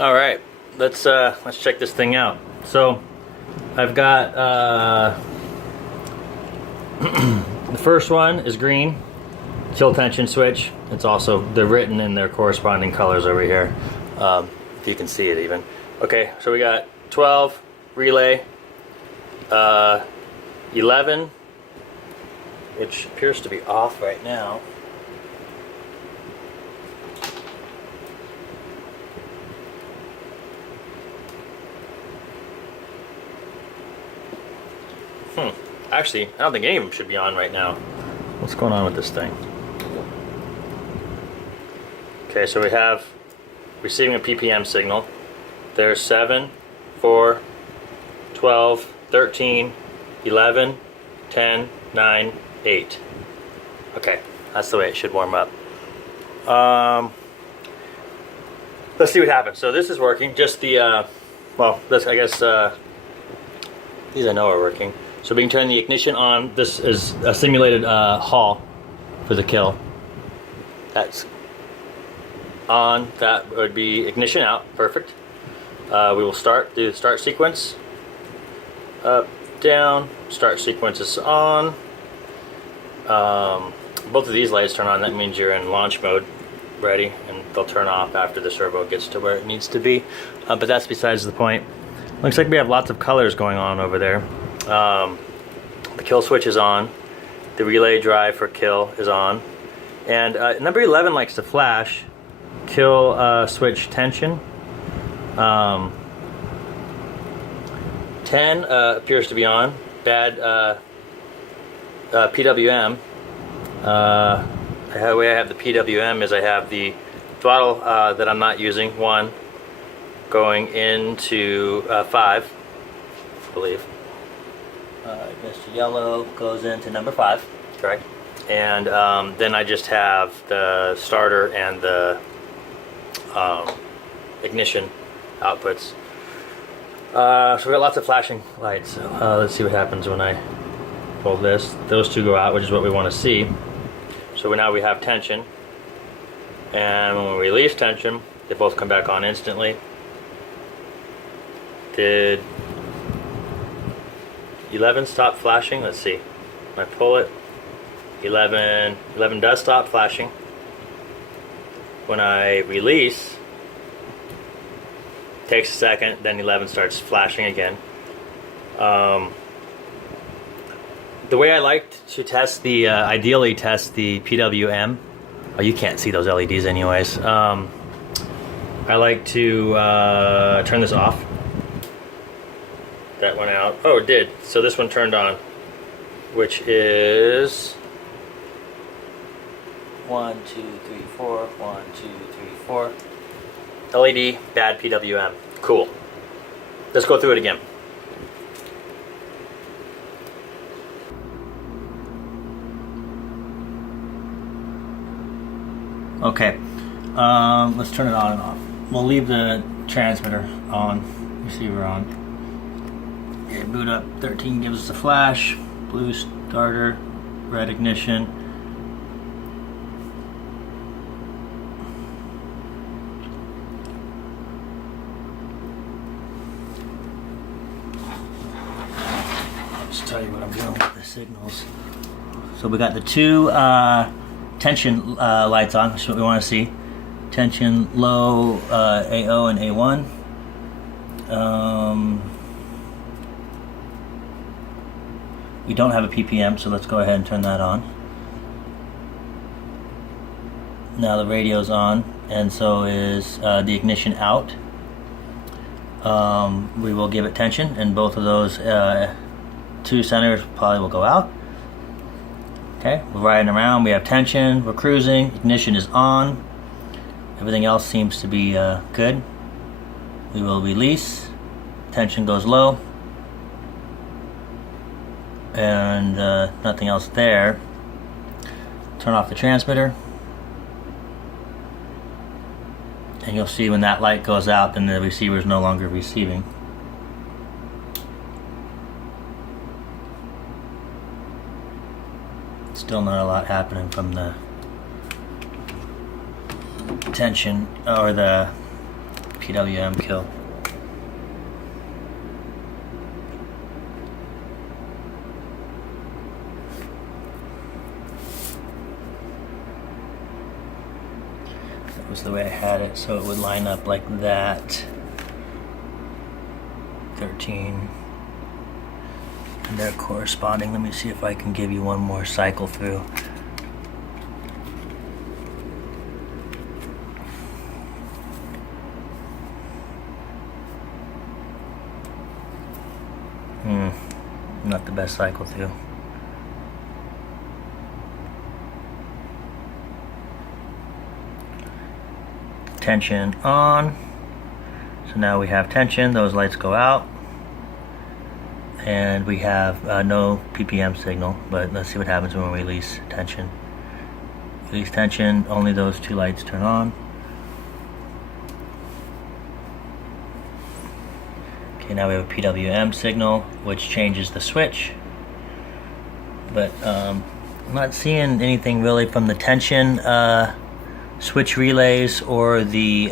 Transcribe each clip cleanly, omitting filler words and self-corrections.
All right, let's check this thing out. So I've got the first one is green, kill tension switch. It's also, they're written in their corresponding colors over here, if you can see it even. Okay, so we got 12 relay, 11, which appears to be off right now. Actually, I don't think any of them should be on right now. What's going on with this thing? Okay, so we have receiving a ppm signal. There's 7, 4, 12, 13, 11, 10, 9, 8. Okay, that's the way it should warm up. Let's see what happens. So this is working. Just the, well, this, I guess, these I know are working. So we can turn the ignition on. This is a simulated haul for the kill. That's on. That would be ignition out. Perfect. We will do the start sequence. Up, down. Start sequence is on. Both of these lights turn on. That means you're in launch mode, ready, and they'll turn off after the servo gets to where it needs to be. But that's besides the point. Looks like we have lots of colors going on over there. The kill switch is on. The relay drive for kill is on. And number 11 likes to flash. Kill switch tension. 10 appears to be on. Bad PWM. The way I have the PWM is I have the throttle that I'm not using, 1, going into 5, I believe. Mr. Yellow goes into number 5, correct? And then I just have the starter and the ignition outputs. So we got lots of flashing lights. Let's see what happens when I pull this. Those two go out, which is what we want to see. So now we have tension. And when we release tension, they both come back on instantly. Did 11 stop flashing? Let's see. When I pull it, 11 does stop flashing. When I release, takes a second, then 11 starts flashing again. The way I like to test the, ideally test the PWM, oh, you can't see those LEDs anyways. I like to turn this off. That went out. Oh, it did. So this one turned on, which is 1, 2, 3, 4. 1, 2, 3, 4. LED, bad PWM. Cool. Let's go through it again. Okay. Let's turn it on and off. We'll leave the transmitter on, receiver on. Okay, boot up. 13 gives us a flash. Blue starter, red ignition. I'll just tell you what I'm doing with the signals. So we got the two tension lights on, which is what we want to see. Tension low, AO and A1. We don't have a ppm, so let's go ahead and turn that on. Now the radio's on, and so is the ignition out. We will give it tension, and both of those two centers probably will go out. Okay, we're riding around, we have tension, we're cruising, ignition is on. Everything else seems to be good. We will release, tension goes low. And nothing else there. Turn off the transmitter. And you'll see when that light goes out, then the receiver is no longer receiving. Still not a lot happening from the tension or the PWM kill. That was the way I had it, so it would line up like that. 13. And they're corresponding. Let me see if I can give you one more cycle through. Not the best cycle through. Tension on. So now we have tension, those lights go out. And we have no PPM signal, but let's see what happens when we release tension. Release tension, only those two lights turn on. Okay, now we have a PWM signal, which changes the switch. But I'm not seeing anything really from the tension switch relays or the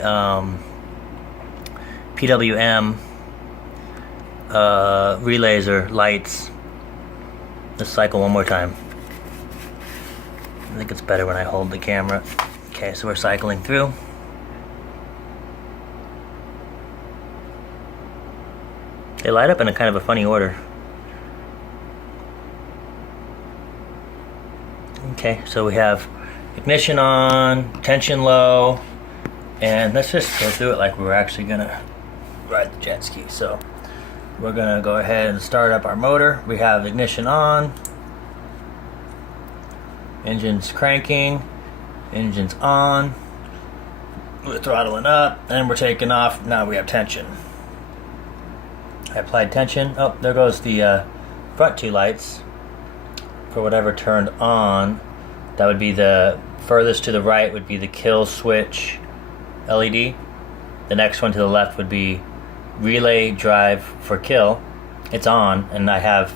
PWM relays or lights. Let's cycle one more time. I think it's better when I hold the camera. Okay, so we're cycling through. They light up in a kind of a funny order. Okay, so we have ignition on, tension low, and let's just go through it like we were actually gonna ride the jet ski. So we're gonna go ahead and start up our motor. We have ignition on, engine's cranking, engine's on, we're throttling up, and we're taking off. Now we have tension. I applied tension. Oh, there goes the front two lights for whatever turned on. That would be the furthest to the right would be the kill switch LED. The next one to the left would be relay drive for kill. It's on, and I have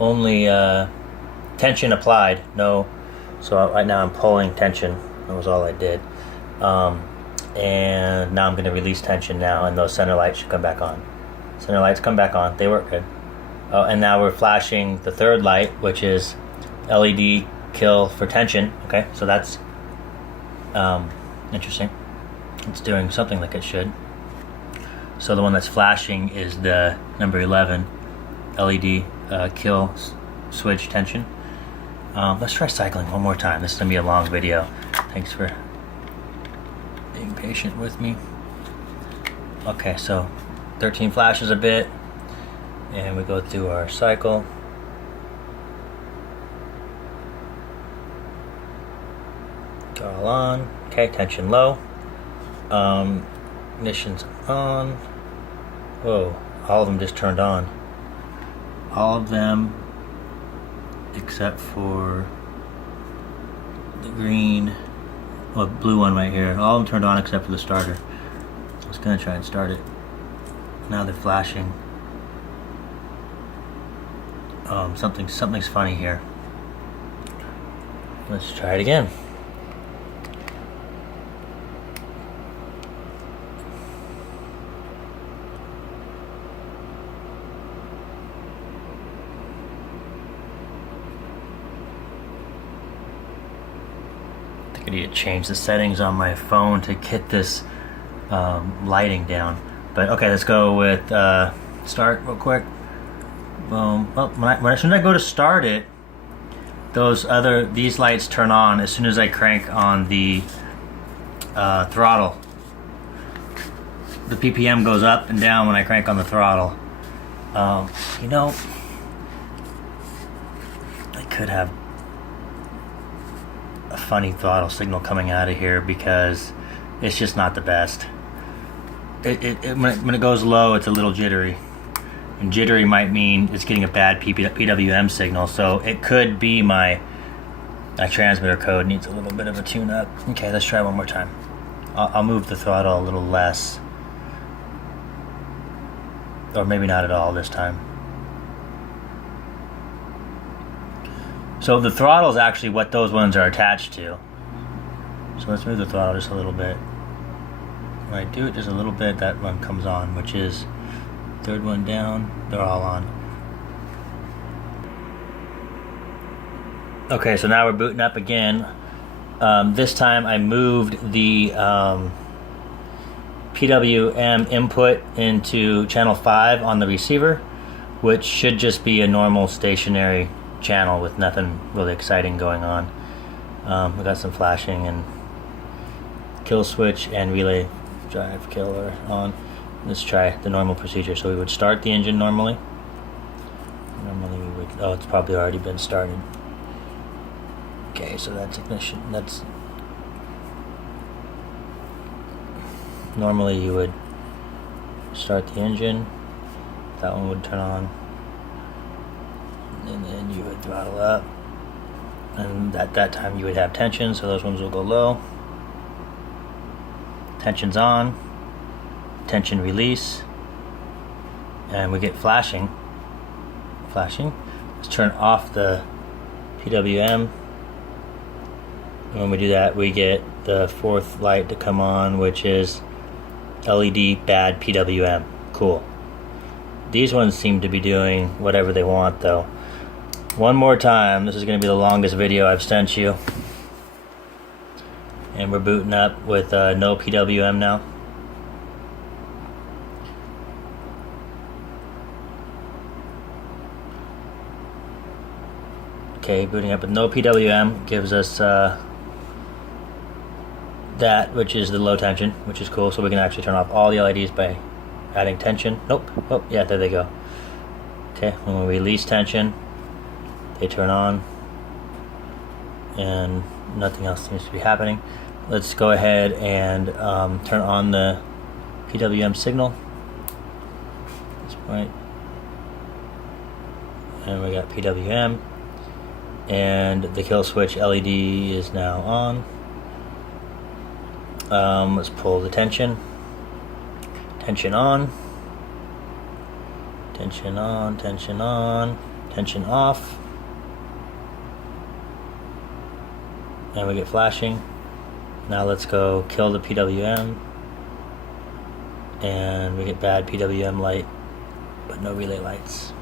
only tension applied. No, so right now I'm pulling tension. That was all I did. And now I'm going to release tension now, and those center lights should come back on. Center lights come back on. They work good. Oh, and now we're flashing the third light, which is LED kill for tension. Okay, so that's interesting. It's doing something like it should. So the one that's flashing is the number 11 LED kill switch tension. Let's try cycling one more time. This is going to be a long video. Thanks for being patient with me. Okay, so 13 flashes a bit, and we go through our cycle. All on. Okay, tension low. Ignition's on. Whoa, all of them just turned on. All of them except for the green, well, blue one right here. All of them turned on except for the starter. I was gonna try and start it. Now they're flashing. Something's funny here. Let's try it again. I need to change the settings on my phone to get this lighting down. But okay, let's go with start real quick. Boom. Well, as soon as I go to start it, these lights turn on as soon as I crank on the throttle. The PPM goes up and down when I crank on the throttle. You know, I could have a funny throttle signal coming out of here because it's just not the best. When it goes low, it's a little jittery, and jittery might mean it's getting a bad PWM signal. So it could be my transmitter code needs a little bit of a tune-up. Okay, let's try one more time. I'll move the throttle a little less, or maybe not at all this time. So the throttle is actually what those ones are attached to. So let's move the throttle just a little bit. when I do it just a little bit, that one comes on, which is third one down. They're all on. Okay, so now we're booting up again. This time I moved the PWM input into channel 5 on the receiver, which should just be a normal stationary channel with nothing really exciting going on. We got some flashing and kill switch and relay drive killer on. Let's try the normal procedure. So we would start the engine normally. Normally we would, oh, it's probably already been started. Okay, so that's ignition. That's normally you would start the engine. That one would turn on, and then you would throttle up. And at that time you would have tension, so those ones will go low. Tension's on. Tension release, and we get flashing. Let's turn off the PWM. When we do that, we get the fourth light to come on, which is LED bad PWM. Cool. These ones seem to be doing whatever they want though. One more time. This is going to be the longest video I've sent you. And we're booting up with no PWM now. Okay, booting up with no PWM gives us that, which is the low tension, which is cool. So we can actually turn off all the LEDs by adding tension. Nope. Oh, yeah, there they go. Okay, when we release tension, they turn on, and nothing else seems to be happening. Let's go ahead and turn on the PWM signal at this point. And we got PWM. And the kill switch LED is now on. Let's pull the tension. Tension on. Tension on, tension on, tension off. And we get flashing. Now let's go kill the PWM. And we get bad PWM light, but no relay lights.